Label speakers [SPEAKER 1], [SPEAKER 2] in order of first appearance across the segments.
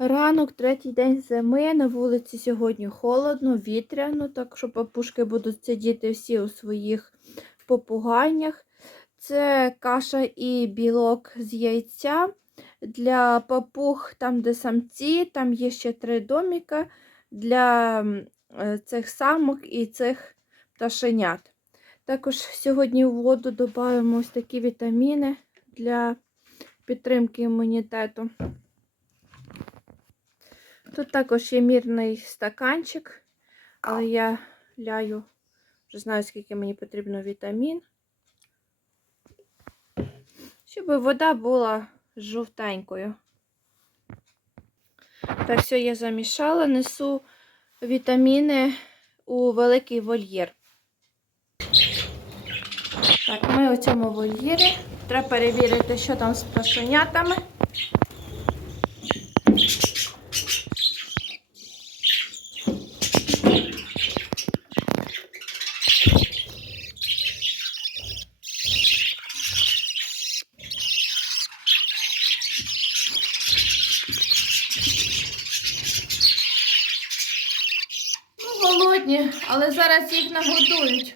[SPEAKER 1] Ранок, третій день зими. На вулиці сьогодні холодно, вітряно, так що папушки будуть сидіти всі у своїх попугайнях. Це каша і білок з яйця. Для папуг, там, де самці, там є ще три доміка для е, цих самок і цих пташенят. Також сьогодні в воду додаємо ось такі вітаміни для підтримки імунітету. Тут також є мірний стаканчик, але я ляю, вже знаю, скільки мені потрібно вітамін. Щоб вода була жовтенькою. Так, все, я замішала, несу вітаміни у великий вольєр. Так, ми у цьому вольєрі. Треба перевірити, що там з пташенятами. Ну, голодні, але зараз їх нагодують.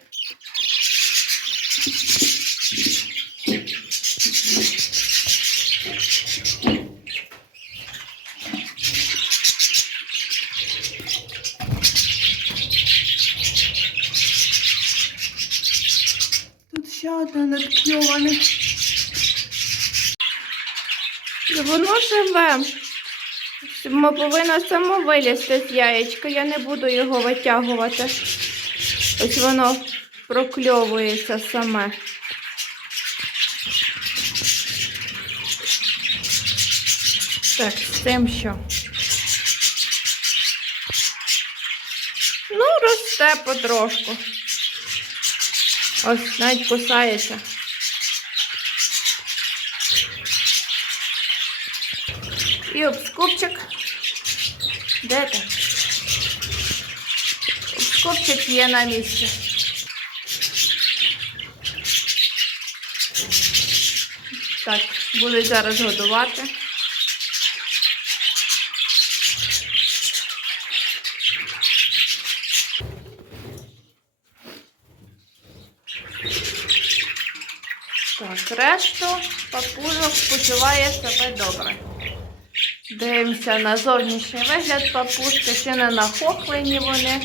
[SPEAKER 1] Тут ще одне надкльоване. Воно живе. Мо- Повинно само вилізти з яєчка. Я не буду його витягувати. Ось воно прокльовується саме. Так, з цим що? Ну, росте потрошку. Ось навіть кусається. І обскупчик. Де ти? Обскупчик є на місці. Так, будуть зараз годувати. Так, решту папужок почуває себе добре. Дивимося на зовнішній вигляд папушки, ще не нахохлені вони.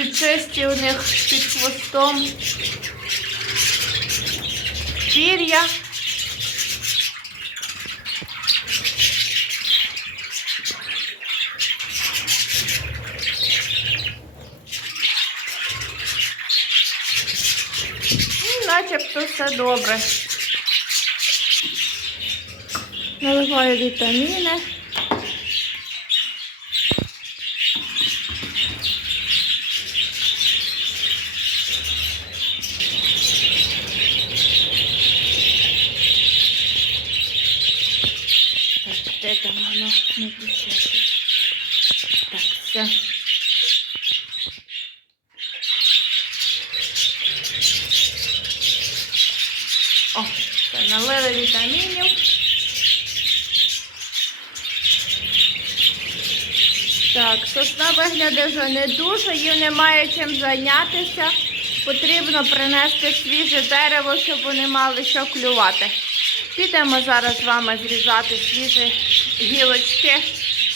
[SPEAKER 1] Чи чисті у них під хвостом. Пір'я. Ну, Начебто все добре. Наливаю вітаміни. Так, де там воно не включається? Так, все. О, все, налили вітамінів. Так, сосна виглядає вже не дуже, їм немає чим зайнятися. Потрібно принести свіже дерево, щоб вони мали що клювати. Підемо зараз з вами зрізати свіжі гілочки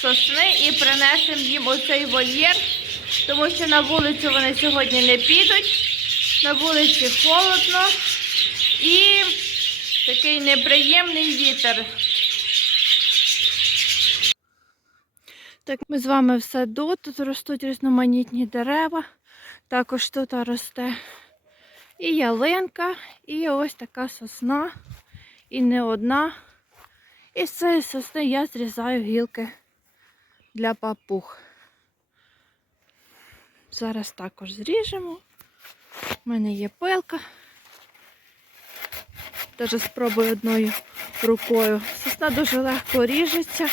[SPEAKER 1] сосни і принесемо їм оцей вольєр, тому що на вулицю вони сьогодні не підуть. На вулиці холодно і такий неприємний вітер. Так, ми з вами в саду, тут ростуть різноманітні дерева. Також тут росте і ялинка, і ось така сосна, і не одна. І з цієї сосни я зрізаю гілки для папуг. Зараз також зріжемо. У мене є пилка. Теж спробую одною рукою. Сосна дуже легко ріжеться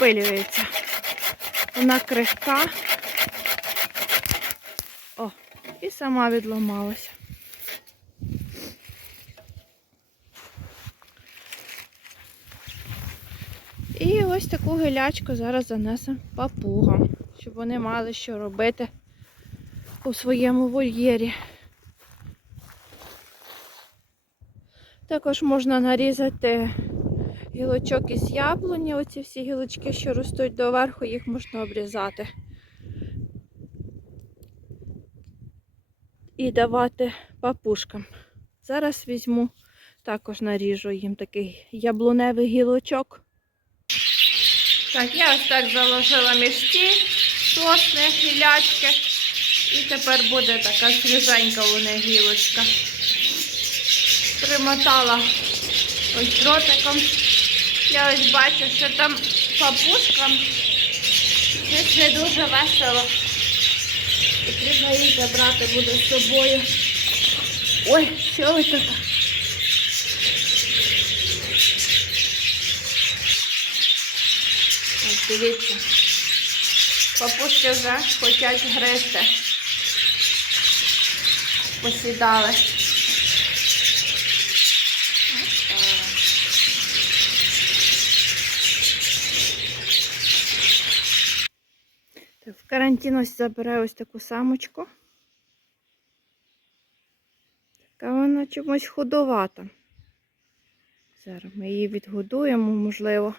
[SPEAKER 1] спилюється. Вона крихка. О, і сама відламалася. І ось таку гілячку зараз занесемо папугам, щоб вони мали що робити у своєму вольєрі. Також можна нарізати гілочок із яблуні. Оці всі гілочки, що ростуть доверху, їх можна обрізати. І давати папушкам. Зараз візьму, також наріжу їм такий яблуневий гілочок. Так, я ось так заложила між ті сосни, гілячки. І тепер буде така свіженька у них гілочка. Примотала ось дротиком. Я ось бачу, що там папушкам щось не дуже весело. Потрібно їх забрати буде з собою. Ой, що ви тут? Ось дивіться. Папушки вже хочуть гризти. Посідали. В карантин ось забираю ось таку самочку. Така вона чомусь худовата. Зараз ми її відгодуємо, можливо,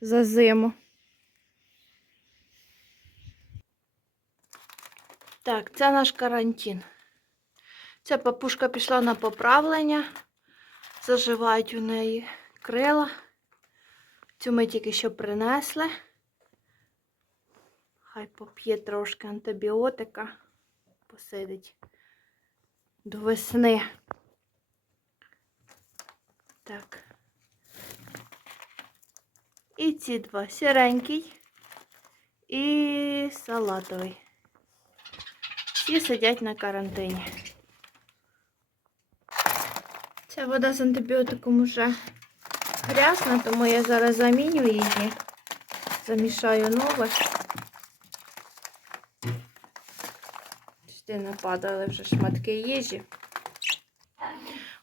[SPEAKER 1] за зиму. Так, це наш карантин. Ця папушка пішла на поправлення. Заживають у неї крила. Цю ми тільки що принесли. Хай поп'є трошки антибіотика, посидить до весни. Так. І ці два сіренький і салатовий. Всі сидять на карантині. Ця вода з антибіотиком вже грязна, тому я зараз заміню її, замішаю нове. Сюди нападали вже шматки їжі.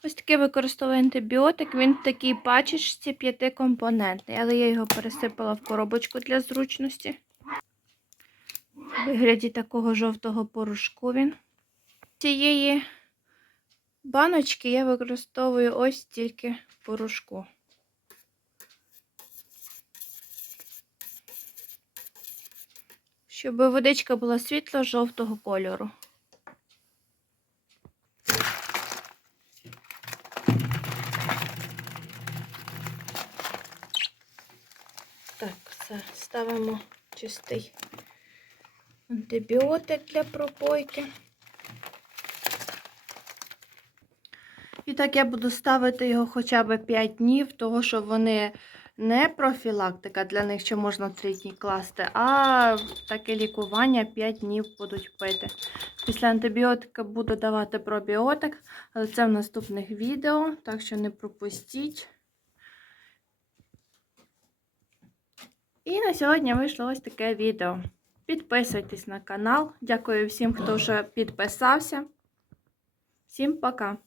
[SPEAKER 1] Ось такий використовую антибіотик. Він в такій пачечці п'ятикомпонентний, але я його пересипала в коробочку для зручності. Вигляді такого жовтого порошку він. Цієї баночки я використовую ось тільки порошку. Щоб водичка була світло-жовтого кольору. Так, все, ставимо чистий антибіотик для пропойки. І так я буду ставити його хоча б 5 днів, того що вони не профілактика для них, що можна 3 дні класти, а таке лікування 5 днів будуть пити. Після антибіотика буду давати пробіотик, але це в наступних відео, так що не пропустіть. І на сьогодні вийшло ось таке відео. Підписуйтесь на канал. Дякую всім, хто вже підписався. Всім пока!